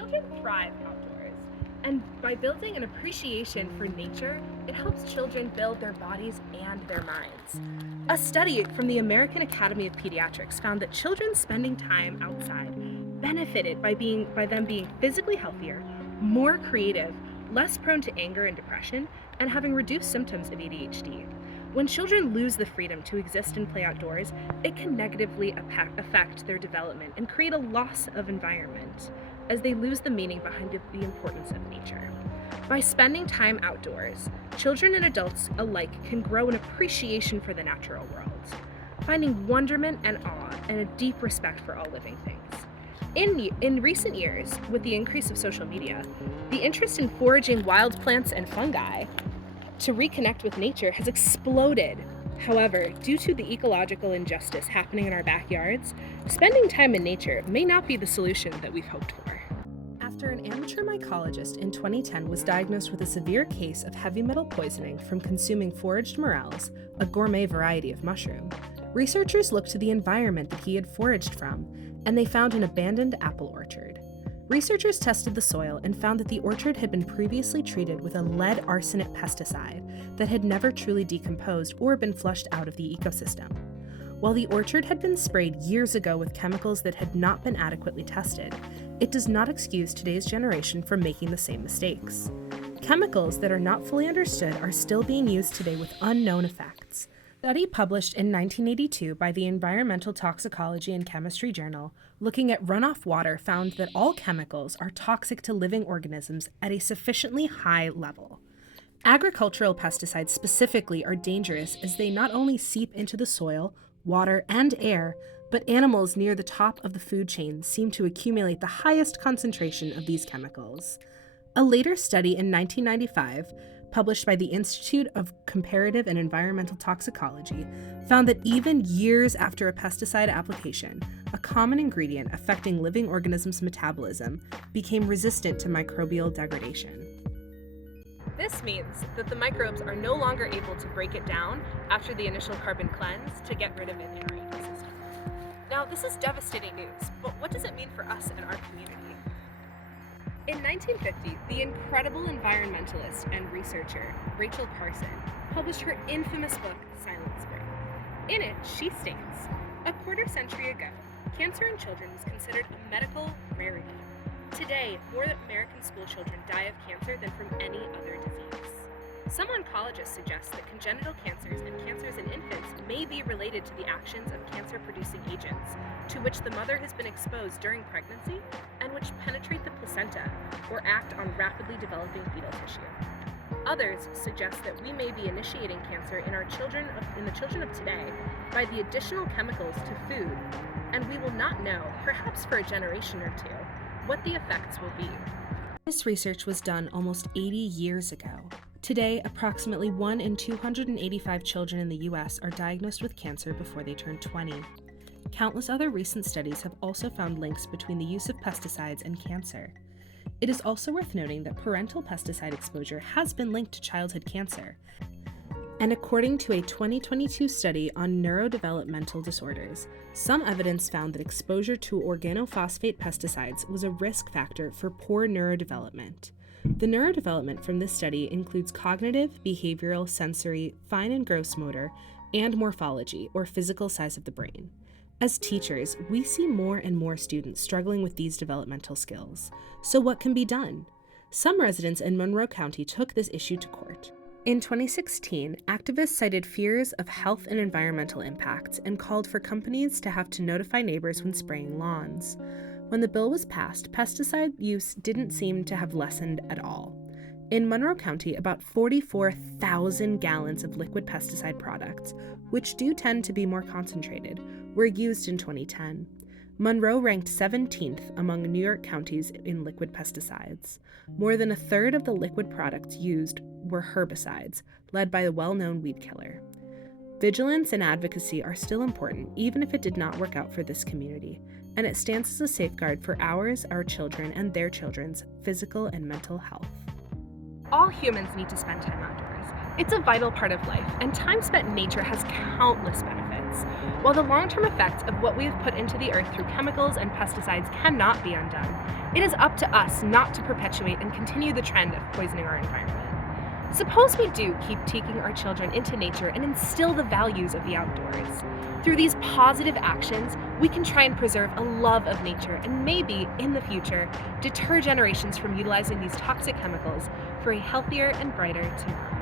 Children thrive outdoors, and by building an appreciation for nature, it helps children build their bodies and their minds. A study from the American Academy of Pediatrics found that children spending time outside benefited by them being physically healthier, more creative, less prone to anger and depression, and having reduced symptoms of ADHD. When children lose the freedom to exist and play outdoors, it can negatively affect their development and create a loss of environment, as they lose the meaning behind the importance of nature. By spending time outdoors, children and adults alike can grow an appreciation for the natural world, finding wonderment and awe and a deep respect for all living things. In recent years, with the increase of social media, the interest in foraging wild plants and fungi to reconnect with nature has exploded. However, due to the ecological injustice happening in our backyards, spending time in nature may not be the solution that we've hoped for. After an amateur mycologist in 2010 was diagnosed with a severe case of heavy metal poisoning from consuming foraged morels, a gourmet variety of mushroom, researchers looked to the environment that he had foraged from, and they found an abandoned apple orchard. Researchers tested the soil and found that the orchard had been previously treated with a lead arsenate pesticide that had never truly decomposed or been flushed out of the ecosystem. While the orchard had been sprayed years ago with chemicals that had not been adequately tested, it does not excuse today's generation from making the same mistakes. Chemicals that are not fully understood are still being used today with unknown effects. A study published in 1982 by the Environmental Toxicology and Chemistry Journal, looking at runoff water, found that all chemicals are toxic to living organisms at a sufficiently high level. Agricultural pesticides specifically are dangerous as they not only seep into the soil, water, and air, but animals near the top of the food chain seem to accumulate the highest concentration of these chemicals. A later study in 1995, published by the Institute of Comparative and Environmental Toxicology, found that even years after a pesticide application, a common ingredient affecting living organisms' metabolism became resistant to microbial degradation. This means that the microbes are no longer able to break it down after the initial carbon cleanse to get rid of it in our ecosystem. Now, this is devastating news, but what does it mean for us and our community? In 1950, the incredible environmentalist and researcher Rachel Carson published her infamous book, Silent Spring. In it, she states, "A quarter century ago, cancer in children was considered a medical rarity. Today, more American school children die of cancer than from any other disease. Some oncologists suggest that congenital cancers and cancers in infants may be related to the actions of cancer-producing agents to which the mother has been exposed during pregnancy and which penetrate the placenta or act on rapidly developing fetal tissue. Others suggest that we may be initiating cancer in the children of today by the additional chemicals to food, and we will not know, perhaps for a generation or two, what the effects will be." This research was done almost 80 years ago. Today, approximately 1 in 285 children in the U.S. are diagnosed with cancer before they turn 20. Countless other recent studies have also found links between the use of pesticides and cancer. It is also worth noting that parental pesticide exposure has been linked to childhood cancer. And according to a 2022 study on neurodevelopmental disorders, some evidence found that exposure to organophosphate pesticides was a risk factor for poor neurodevelopment. The neurodevelopment from this study includes cognitive, behavioral, sensory, fine and gross motor, and morphology, or physical size of the brain. As teachers, we see more and more students struggling with these developmental skills. So what can be done? Some residents in Monroe County took this issue to court. In 2016, activists cited fears of health and environmental impacts and called for companies to have to notify neighbors when spraying lawns. When the bill was passed, pesticide use didn't seem to have lessened at all. In Monroe County, about 44,000 gallons of liquid pesticide products, which do tend to be more concentrated, were used in 2010. Monroe ranked 17th among New York counties in liquid pesticides. More than a third of the liquid products used were herbicides, led by the well-known weed killer. Vigilance and advocacy are still important, even if it did not work out for this community, and it stands as a safeguard for ours, our children, and their children's physical and mental health. All humans need to spend time outdoors. It's a vital part of life, and time spent in nature has countless benefits. limits. While the long-term effects of what we have put into the earth through chemicals and pesticides cannot be undone, it is up to us not to perpetuate and continue the trend of poisoning our environment. Suppose we do keep taking our children into nature and instill the values of the outdoors. Through these positive actions, we can try and preserve a love of nature and maybe, in the future, deter generations from utilizing these toxic chemicals for a healthier and brighter tomorrow.